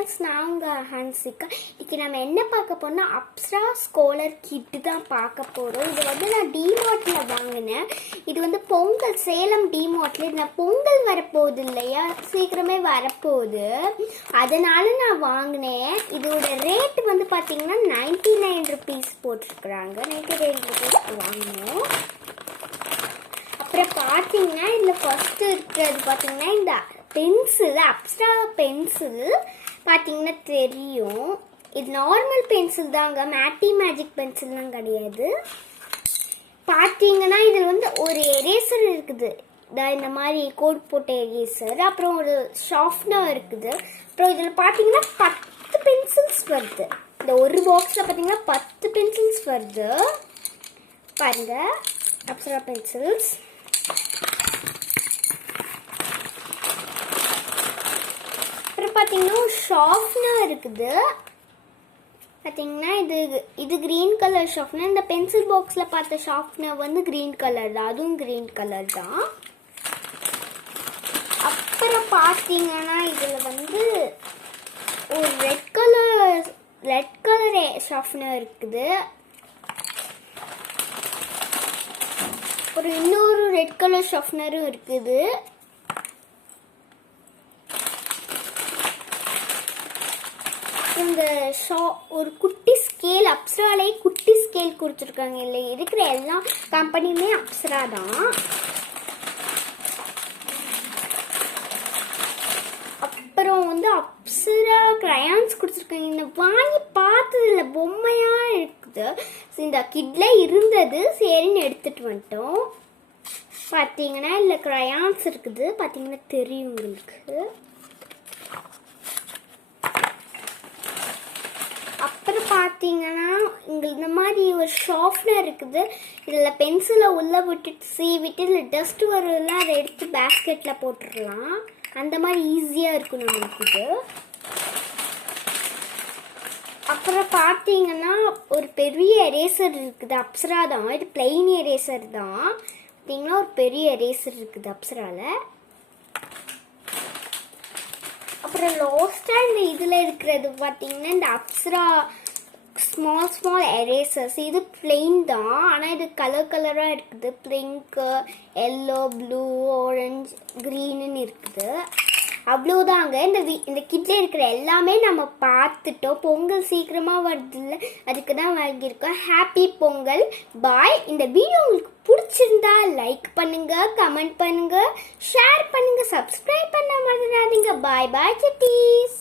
Friends, நாங்கள் ஹன்சிகா. இதுக்கு நம்ம என்ன பார்க்க போறோம்னா அப்சரா ஸ்காலர் கிட்டு தான் பார்க்க போகிறோம். இது வந்து நான் டிமார்ட்டில் வாங்கினேன். இது வந்து பொங்கல் சேலம் டிமார்ட்டில் நான் பொங்கல் வரப்போகுது இல்லையா, சீக்கிரமே வரப்போகுது, அதனால நான் வாங்கினேன். இதோட ரேட் வந்து பார்த்தீங்கன்னா 99 rupees போட்டிருக்கிறாங்க. 99 rupees வாங்கினோம். அப்புறம் பார்த்தீங்கன்னா இதில் ஃபர்ஸ்ட் இருக்கிறது பார்த்தீங்கன்னா இந்த பென்சில், அப்சரா பென்சில் பார்த்தீங்கன்னா தெரியும். இது நார்மல் பென்சில் தாங்க, மேட்டி மேஜிக் பென்சில்லாம் கிடையாது. பார்த்தீங்கன்னா இதில் வந்து ஒரு எரேசர் இருக்குது, இந்த மாதிரி கோட் போட்ட எரேசர். அப்புறம் ஒரு ஷார்ப்னர் இருக்குது. அப்புறம் இதில் பார்த்தீங்கன்னா 10 பென்சில்ஸ் வருது. இந்த ஒரு பாக்ஸில் பார்த்தீங்கன்னா 10 பென்சில்ஸ் வருது. பாருங்க, அப்சரா பென்சில்ஸ். பார்த்தீங்கன்னா ஷார்ப்னர் இருக்குது. பார்த்தீங்கன்னா இது கிரீன் கலர் ஷார்ப்னர். இந்த பென்சில் பாக்ஸில் பார்த்த ஷார்ப்னர் வந்து கிரீன் கலர் தான், அதுவும் கிரீன் கலர் தான். அப்புறம் பார்த்தீங்கன்னா இதில் வந்து ஒரு ரெட் கலர் ஷார்ப்னர் இருக்குது. ஒரு இன்னொரு ரெட் கலர் ஷார்ப்னரும் இருக்குது. இந்த ஒரு குட்டி ஸ்கேல், அப்சராலே குட்டி ஸ்கேல் கொடுத்துருக்காங்க. இல்லை, இருக்கிற எல்லா கம்பெனியுமே அப்சரா தான். அப்புறம் வந்து அப்சரா கிரையான்ஸ் கொடுத்துருக்காங்க. இந்த வாங்கி பார்த்ததில்ல, பொம்மையா இருக்குது. இந்த கிட்ல இருந்தது, சரின்னு எடுத்துட்டு வந்துட்டோம். பார்த்தீங்கன்னா இல்லை கிரையான்ஸ் இருக்குது, பார்த்தீங்கன்னா தெரியும் உங்களுக்கு. அப்புறம் பார்த்தீங்கன்னா இங்கே இந்த மாதிரி ஒரு ஷார்ப்னர் இருக்குது. இதில் பென்சிலை உள்ளே விட்டுட்டு சீவிட்டு இதில் டஸ்ட் வரும்ல, அதை எடுத்து பேஸ்கெட்டில் போட்டுடலாம். அந்த மாதிரி ஈஸியாக இருக்கும் நம்மளுக்கு இது. அப்புறம் பார்த்தீங்கன்னா ஒரு பெரிய எரேசர் இருக்குது, அப்சரா தான். இது பிளெயின் எரேசர் தான். பார்த்தீங்கன்னா ஒரு பெரிய எரேசர் இருக்குது அப்சராவில். அப்புறம் லாஸ்ட்டாக இந்த இதில் இருக்கிறது பார்த்தீங்கன்னா இந்த அப்சரா ஸ்மால் எரேசர்ஸ். இது பிளெயின் தான், ஆனால் இது கலராக இருக்குது. பிங்க்கு, எல்லோ, ப்ளூ, ஆரஞ்சு, க்ரீனுன்னு இருக்குது. அவ்வளோதாங்க. இந்த கிட்ல இருக்கிற எல்லாமே நம்ம பார்த்துட்டோம். பொங்கல் சீக்கிரமாக வருது இல்லை, அதுக்கு தான் வாங்கியிருக்கோம். ஹாப்பி பொங்கல், பாய். இந்த வீடியோ உங்களுக்கு பிடிச்சிருந்தா லைக் பண்ணுங்க, கமெண்ட் பண்ணுங்க, ஷேர் பண்ணுங்க, சப்ஸ்கிரைப் பண்ண மறந்துடாதீங்க. பாய் பாய் சிட்டீஸ்.